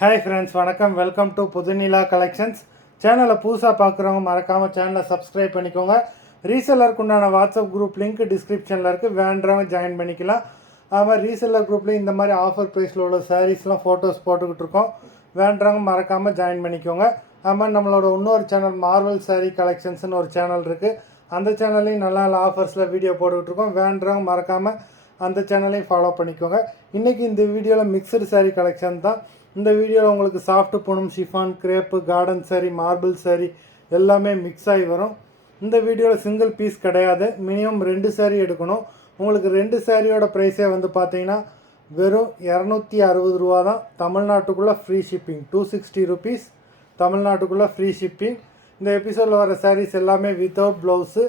Hi friends, வணக்கம். Welcome to Pudhunila collections. சேனலை புதுசாக பார்க்குறவங்க மறக்காமல் சேனலை சப்ஸ்கிரைப் பண்ணிக்கோங்க. ரீசெல்லருக்கு உண்டான வாட்ஸ்அப் குரூப் லிங்க் டிஸ்கிரிப்ஷனில் இருக்குது, வேண்டவங்க ஜாயின் பண்ணிக்கலாம். அது மாதிரி ரீசெல்லர் குரூப்லேயும் இந்த மாதிரி ஆஃபர் ப்ரைஸில் உள்ள சாரீஸ்லாம் ஃபோட்டோஸ் போட்டுக்கிட்டு இருக்கோம், வேண்டவங்க மறக்காமல் ஜாயின் பண்ணிக்கோங்க. அது மாதிரி நம்மளோட இன்னொரு சேனல் மார்வல் சாரீ கலெக்ஷன்ஸ்னு ஒரு சேனல் இருக்குது, அந்த சேனல்லையும் நல்ல நல்ல ஆஃபர்ஸில் வீடியோ போட்டுக்கிட்டு இருக்கோம், வேண்டவங்க மறக்காமல் அந்த சேனலையும் ஃபாலோ பண்ணிக்கோங்க. இன்றைக்கி இந்த வீடியோவில் மிக்சடு சாரீ கலெக்ஷன் தான். இந்த வீடியோவில் உங்களுக்கு சாஃப்ட் Poonam, chiffon, crepe, garden sari, மார்பிள் சாரீ எல்லாமே மிக்ஸ் ஆகி வரும். இந்த வீடியோவில் சிங்கிள் பீஸ் கிடையாது, மினிமம் 2 சாரீ எடுக்கணும். உங்களுக்கு 2 சாரியோட ப்ரைஸே வந்து பார்த்தீங்கன்னா வெறும் 260 ரூபா தான். தமிழ்நாட்டுக்குள்ளே ஃப்ரீ ஷிப்பிங், 260 ருபீஸ் தமிழ்நாட்டுக்குள்ளே ஃப்ரீ ஷிப்பிங். இந்த எபிசோடில் வர சாரீஸ் எல்லாமே வித்தவுட் ப்ளவுஸு.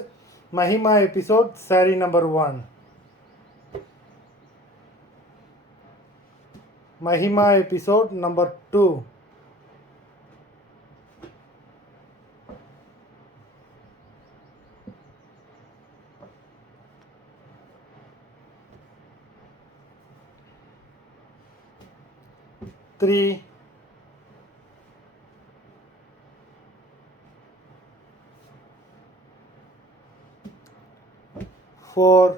மஹிமா எபிசோட் சாரீ நம்பர் 1. Mahima episode number 2. Three, 4,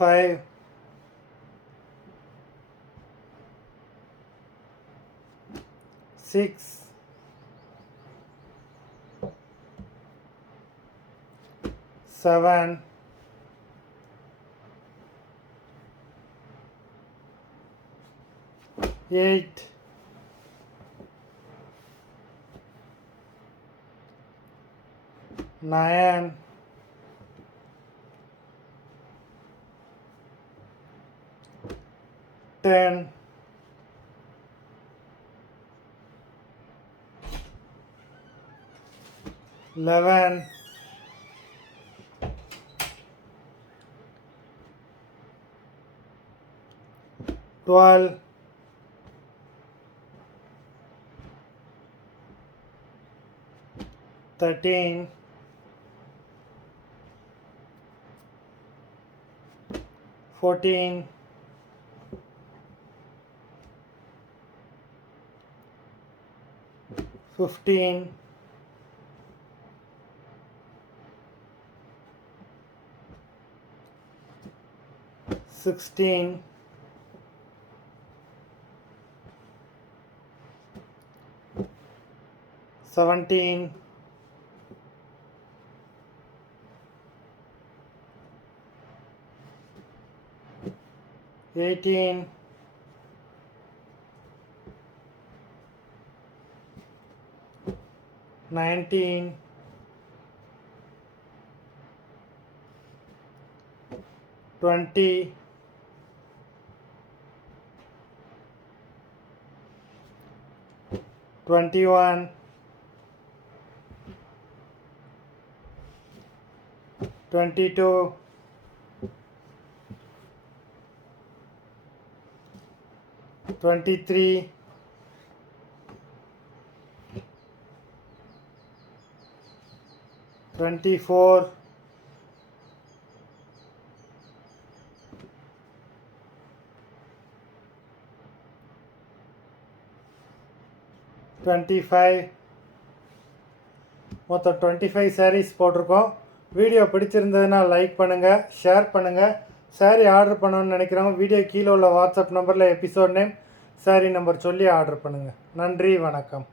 5, 6, 7, 8, 9, 10, 11, 12, 13, 14, 15, 16, 17, 18, 19, 20, 21, 22, 23, 24, 25, மொத்தம் 25 சாரீஸ் போட்டிருக்கோம். வீடியோ பிடிச்சிருந்ததுன்னா லைக் பண்ணுங்கள், ஷேர் பண்ணுங்கள். சாரீ ஆர்டர் பண்ணணும்னு நினைக்கிறவங்க வீடியோ கீழே உள்ள வாட்ஸ்அப் நம்பரில் எபிசோட் நேம், சாரீ நம்பர் சொல்லி ஆர்டர் பண்ணுங்கள். நன்றி, வணக்கம்.